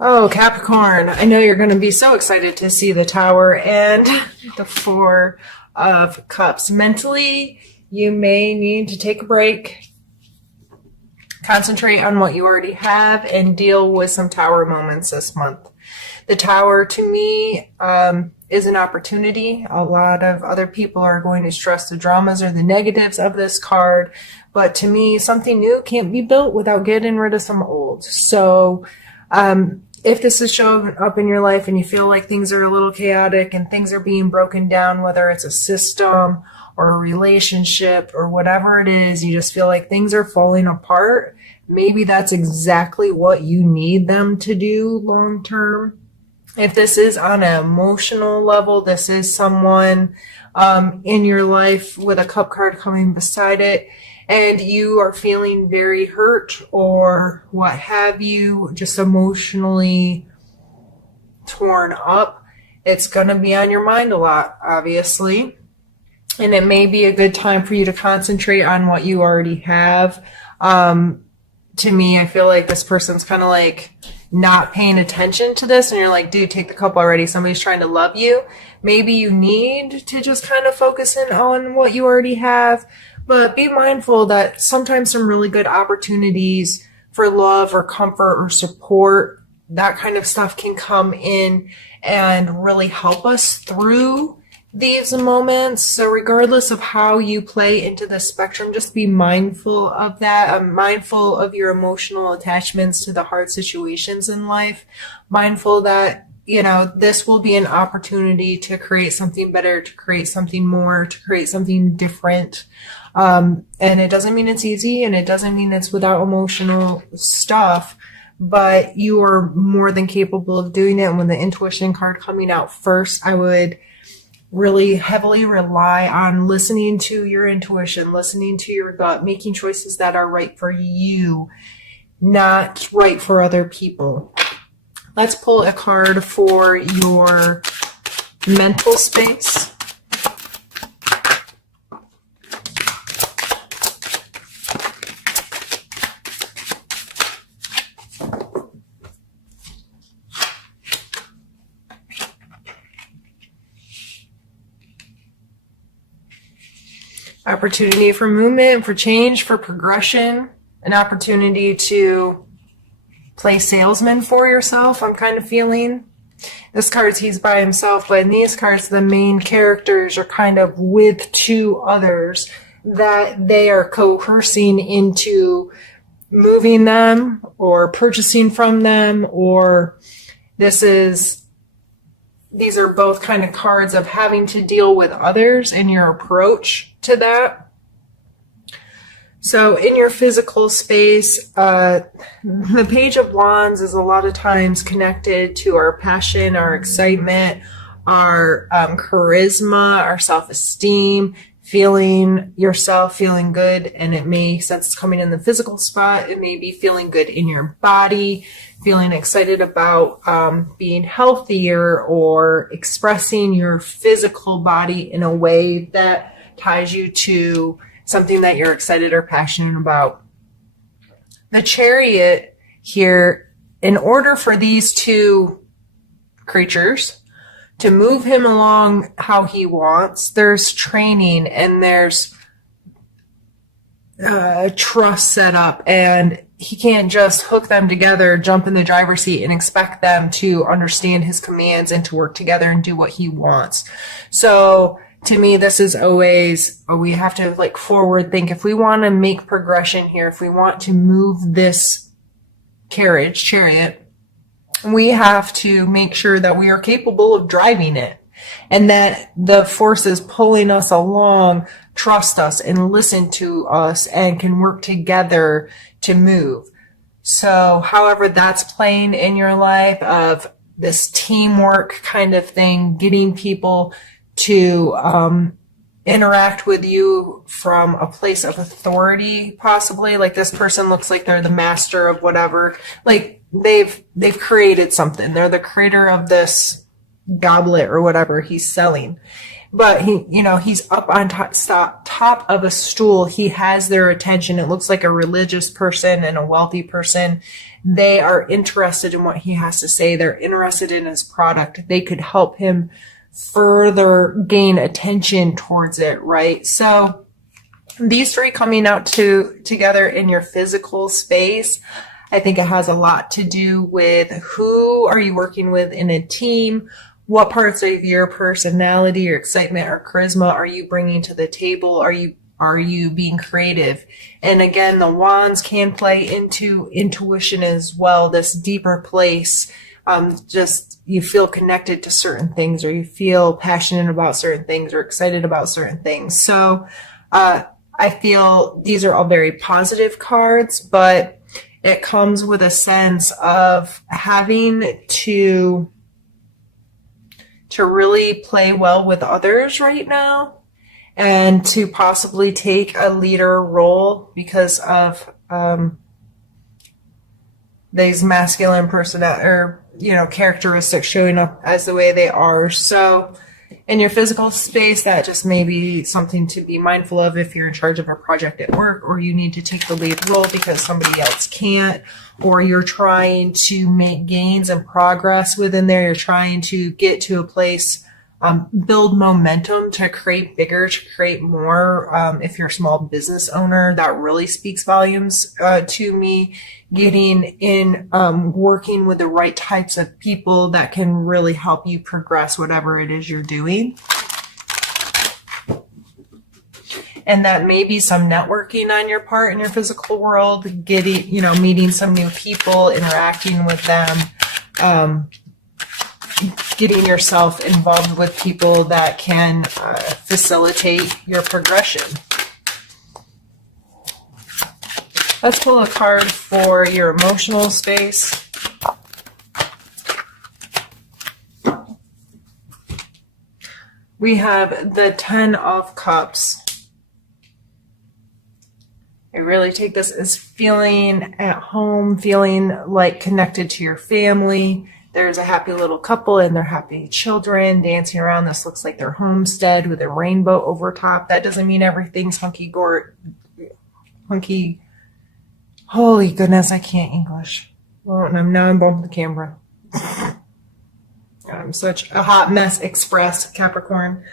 Oh, Capricorn, I know you're going to be so excited to see the Tower and the Four of Cups. Mentally, you may need to take a break, concentrate on what you already have, and deal with some Tower moments this month. The Tower, to me, is an opportunity. A lot of other people are going to stress the dramas or the negatives of this card, but to me, something new can't be built without getting rid of some old. So, if this is showing up in your life and you feel like things are a little chaotic and things are being broken down, whether it's a system or a relationship or whatever it is, you just feel like things are falling apart, maybe that's exactly what you need them to do long term. If this is on an emotional level, this is someone in your life with a cup card coming beside it, and you are feeling very hurt or what have you, just emotionally torn up, it's going to be on your mind a lot, obviously. And it may be a good time for you to concentrate on what you already have. To me, I feel like this person's kind of like not paying attention to this, and you're like, dude, take the cup already. Somebody's trying to love you. Maybe you need to just kind of focus in on what you already have. But be mindful that sometimes some really good opportunities for love or comfort or support, that kind of stuff can come in and really help us through these moments. So regardless of how you play into the spectrum, just be mindful of that. Mindful of your emotional attachments to the hard situations in life. Mindful that, this will be an opportunity to create something better, to create something more, to create something different. And it doesn't mean it's easy, and it doesn't mean it's without emotional stuff, but you are more than capable of doing it. And with the intuition card coming out first, I would really heavily rely on listening to your intuition, listening to your gut, making choices that are right for you, not right for other people. Let's pull a card for your mental space. Opportunity for movement, for change, for progression, an opportunity to play salesman for yourself. I'm kind of feeling this card's he's by himself, but in these cards, the main characters are kind of with two others that they are coercing into moving them or purchasing from them, or these are both kind of cards of having to deal with others and your approach to that. So in your physical space, the Page of Wands is a lot of times connected to our passion, our excitement, our charisma, our self-esteem, feeling yourself, feeling good. And it may, since it's coming in the physical spot, it may be feeling good in your body, feeling excited about being healthier, or expressing your physical body in a way that ties you to something that you're excited or passionate about. The Chariot here, in order for these two creatures to move him along how he wants, there's training and there's trust set up, and he can't just hook them together, jump in the driver's seat, and expect them to understand his commands and to work together and do what he wants. So to me, this is always, we have to forward think. If we want to make progression here, if we want to move this chariot, we have to make sure that we are capable of driving it, and that the forces pulling us along trust us and listen to us and can work together to move. So however that's playing in your life, of this teamwork kind of thing, getting people to interact with you from a place of authority, possibly. Like, this person looks like they're the master of whatever. Like, they've created something. They're the creator of this goblet or whatever he's selling. but he's up on top of a stool. He has their attention. It looks like a religious person and a wealthy person. They are interested in what he has to say. They're interested in his product. They could help him further gain attention towards it, right? So these three coming out together in your physical space, I think it has a lot to do with who are you working with in a team. What parts of your personality, your excitement, or charisma are you bringing to the table? Are you being creative? And again, the wands can play into intuition as well, this deeper place. Just you feel connected to certain things, or you feel passionate about certain things, or excited about certain things. So I feel these are all very positive cards, but it comes with a sense of having to really play well with others right now, and to possibly take a leader role because of these masculine characteristics showing up as the way they are. So in your physical space, that just may be something to be mindful of if you're in charge of a project at work, or you need to take the lead role because somebody else can't, or you're trying to make gains and progress within there. You're trying to get to a place, build momentum to create bigger, to create more. If you're a small business owner, that really speaks volumes to me. Getting in, working with the right types of people that can really help you progress whatever it is you're doing. And that may be some networking on your part in your physical world, meeting some new people, interacting with them, getting yourself involved with people that can facilitate your progression. Let's pull a card for your emotional space. We have the 10 of Cups. I really take this as feeling at home, feeling like connected to your family. There's a happy little couple and their happy children dancing around. This looks like their homestead with a rainbow over top. That doesn't mean everything's hunky. Holy goodness, I can't English. Well, now I'm bumping the camera. I'm such a hot mess express, Capricorn.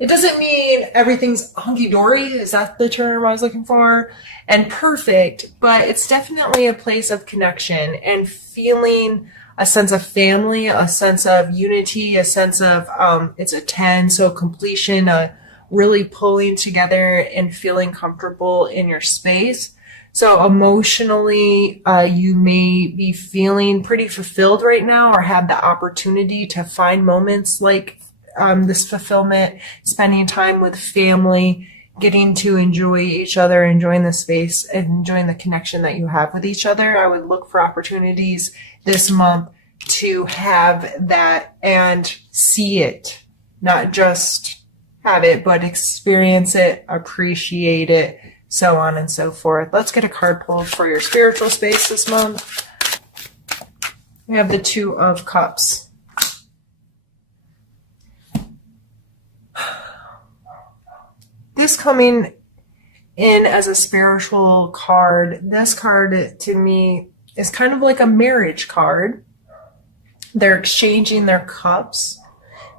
It doesn't mean everything's hunky-dory. Is that the term I was looking for? And perfect, but it's definitely a place of connection and feeling a sense of family, a sense of unity, a sense of, it's a 10, so completion, really pulling together and feeling comfortable in your space. So emotionally, you may be feeling pretty fulfilled right now, or have the opportunity to find moments like this fulfillment, spending time with family, getting to enjoy each other, enjoying the space, and enjoying the connection that you have with each other. I would look for opportunities this month to have that and see it, not just have it, but experience it, appreciate it, so on and so forth. Let's get a card pulled for your spiritual space this month. We have the 2 of Cups. This coming in as a spiritual card, this card to me is kind of like a marriage card. They're exchanging their cups.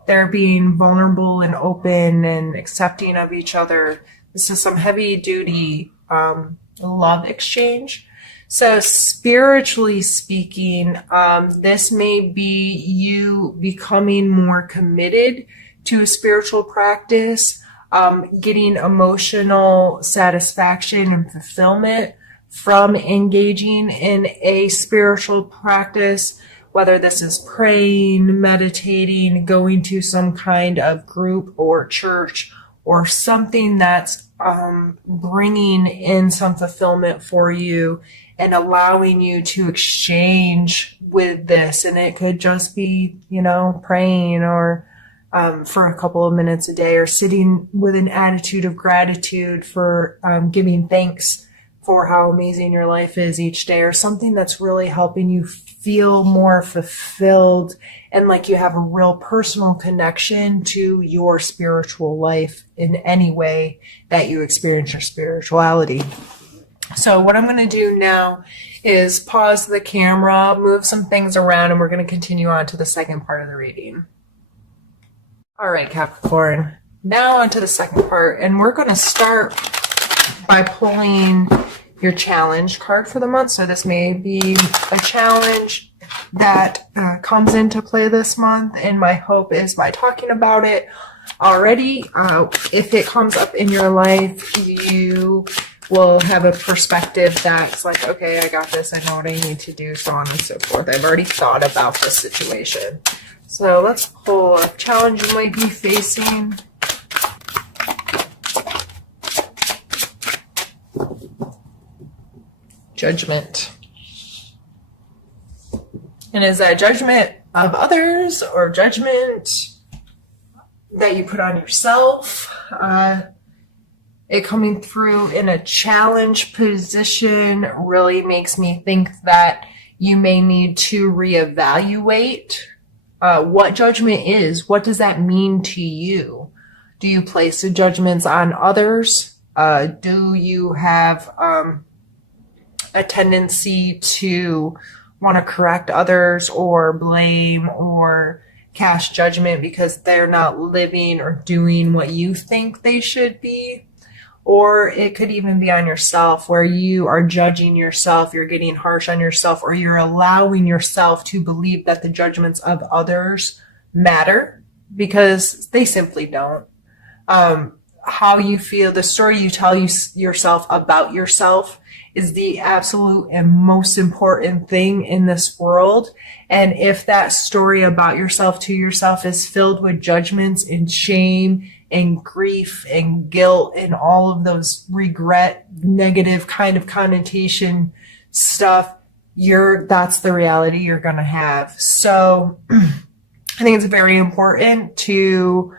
They're being vulnerable and open and accepting of each other. This is some heavy duty love exchange. So spiritually speaking, this may be you becoming more committed to a spiritual practice, getting emotional satisfaction and fulfillment from engaging in a spiritual practice, whether this is praying, meditating, going to some kind of group or church, or something that's bringing in some fulfillment for you and allowing you to exchange with this. And it could just be, praying, or for a couple of minutes a day, or sitting with an attitude of gratitude for giving thanks for how amazing your life is each day, or something that's really helping you feel more fulfilled and like you have a real personal connection to your spiritual life in any way that you experience your spirituality. So what I'm going to do now is pause the camera, move some things around, and we're going to continue on to the second part of the reading. All right, Capricorn, now on to the second part, and we're going to start by pulling your challenge card for the month. So this may be a challenge that comes into play this month, and my hope is by talking about it already, if it comes up in your life, you will have a perspective that's like, okay, I got this, I know what I need to do, so on and so forth. I've already thought about this situation. So let's pull a challenge you might be facing. Judgment. And is that judgment of others or judgment that you put on yourself? It coming through in a challenge position really makes me think that you may need to reevaluate what judgment is. What does that mean to you? Do you place the judgments on others? Do you have a tendency to want to correct others or blame or cast judgment because they're not living or doing what you think they should be? Or it could even be on yourself, where you are judging yourself, you're getting harsh on yourself, or you're allowing yourself to believe that the judgments of others matter because they simply don't. How you feel, the story you tell yourself about yourself is the absolute and most important thing in this world. And if that story about yourself to yourself is filled with judgments and shame and grief and guilt and all of those regret, negative kind of connotation stuff, that's the reality you're going to have. So I think it's very important to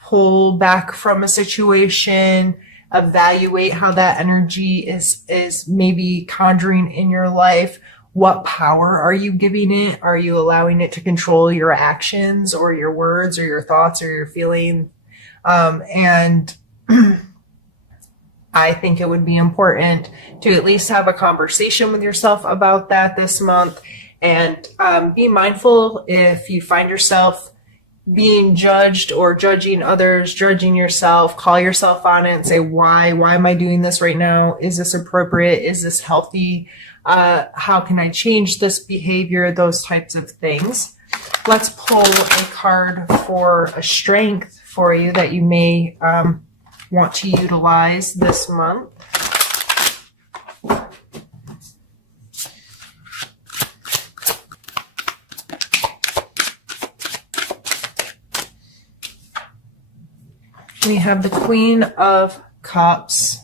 pull back from a situation, evaluate how that energy is maybe conjuring in your life. What power are you giving it? Are you allowing it to control your actions or your words or your thoughts or your feelings? And I think it would be important to at least have a conversation with yourself about that this month, and be mindful if you find yourself being judged or judging others, judging yourself, call yourself on it and say, why am I doing this right now? Is this appropriate? Is this healthy? How can I change this behavior? Those types of things. Let's pull a card for a strength for you that you may want to utilize this month. We have the Queen of Cups.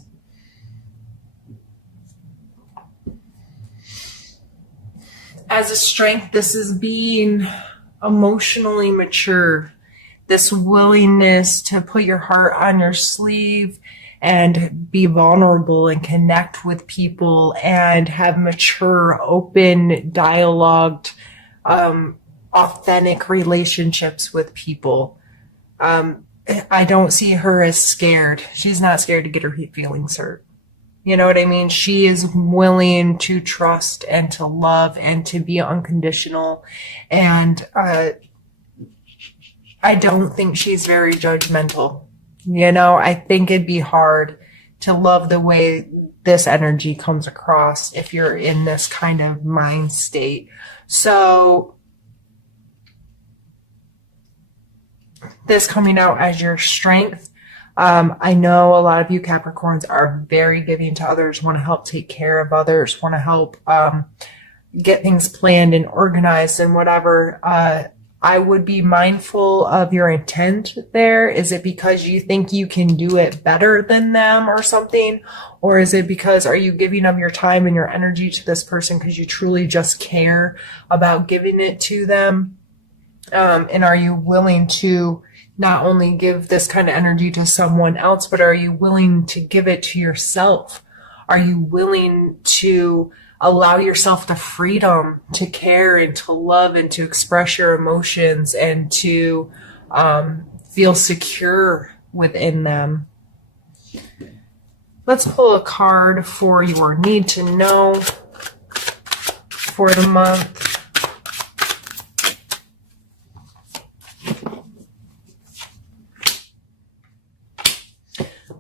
As a strength, this is being emotionally mature. This willingness to put your heart on your sleeve and be vulnerable and connect with people and have mature, open, dialogued, authentic relationships with people. I don't see her as scared. She's not scared to get her feelings hurt. You know what I mean? She is willing to trust and to love and to be unconditional. And I don't think she's very judgmental. You know, I think it'd be hard to love the way this energy comes across if you're in this kind of mind state. So this coming out as your strength. I know a lot of you Capricorns are very giving to others, want to help take care of others, want to help get things planned and organized and whatever. I would be mindful of your intent there. Is it because you think you can do it better than them or something? Or is it because are you giving of your time and your energy to this person because you truly just care about giving it to them? And are you willing to not only give this kind of energy to someone else, but are you willing to give it to yourself? Are you willing to allow yourself the freedom to care and to love and to express your emotions and to feel secure within them? Let's pull a card for your need to know for the month.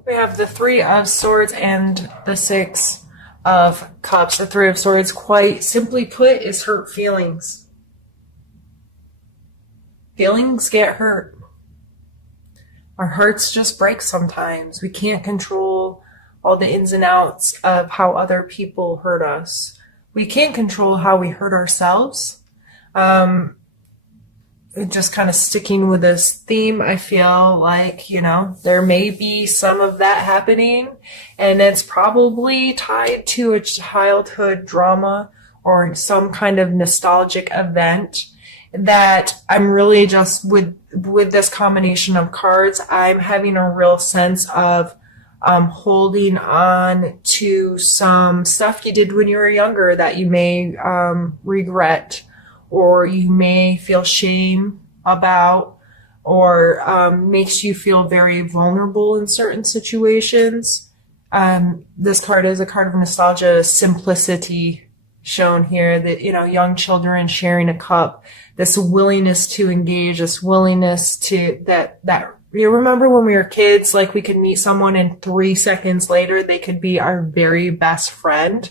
We have the Three of Swords and the Six of Cups. The Three of Swords, quite simply put, is hurt feelings. Feelings get hurt. Our hearts just break sometimes. We can't control all the ins and outs of how other people hurt us. We can't control how we hurt ourselves. Just kind of sticking with this theme, I feel like, there may be some of that happening, and it's probably tied to a childhood drama or some kind of nostalgic event that I'm really just with this combination of cards, I'm having a real sense of holding on to some stuff you did when you were younger that you may regret, or you may feel shame about, or makes you feel very vulnerable in certain situations. This card is a card of nostalgia, simplicity shown here, that, young children sharing a cup, this willingness to engage, this willingness to, that you remember when we were kids, like we could meet someone and 3 seconds later, they could be our very best friend.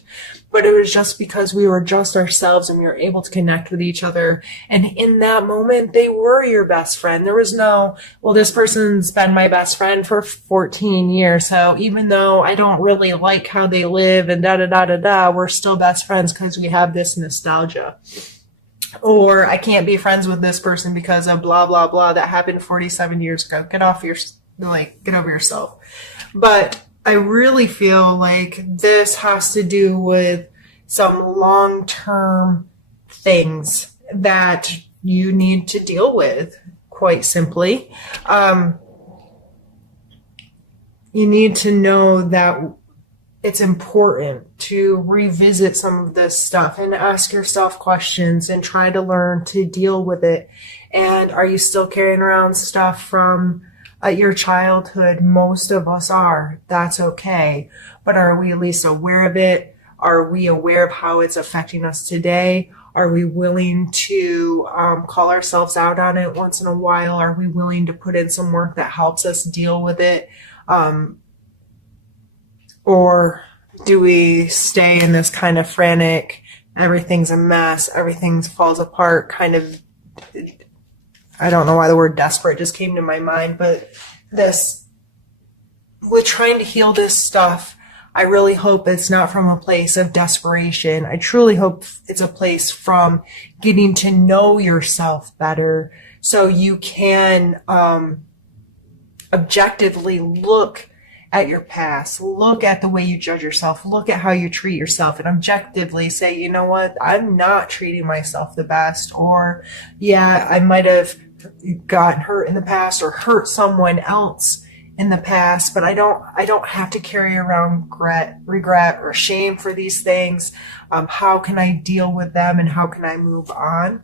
But it was just because we were just ourselves and we were able to connect with each other. And in that moment, they were your best friend. There was no, well, this person's been my best friend for 14 years. So even though I don't really like how they live and we're still best friends because we have this nostalgia. Or I can't be friends with this person because of blah, blah, blah that happened 47 years ago. Get over yourself. But I really feel like this has to do with some long-term things that you need to deal with, quite simply. You need to know that it's important to revisit some of this stuff and ask yourself questions and try to learn to deal with it. And are you still carrying around stuff from your childhood? Most of us are. That's okay. But are we at least aware of it? Are we aware of how it's affecting us today? Are we willing to call ourselves out on it once in a while? Are we willing to put in some work that helps us deal with it? Or do we stay in this kind of frantic, everything's a mess, everything falls apart kind of, I don't know why the word desperate just came to my mind, but with trying to heal this stuff, I really hope it's not from a place of desperation. I truly hope it's a place from getting to know yourself better so you can objectively look at your past, look at the way you judge yourself, look at how you treat yourself, and objectively say, you know what, I'm not treating myself the best, or yeah, I might have gotten hurt in the past or hurt someone else in the past, but I don't have to carry around regret or shame for these things. How can I deal with them and how can I move on?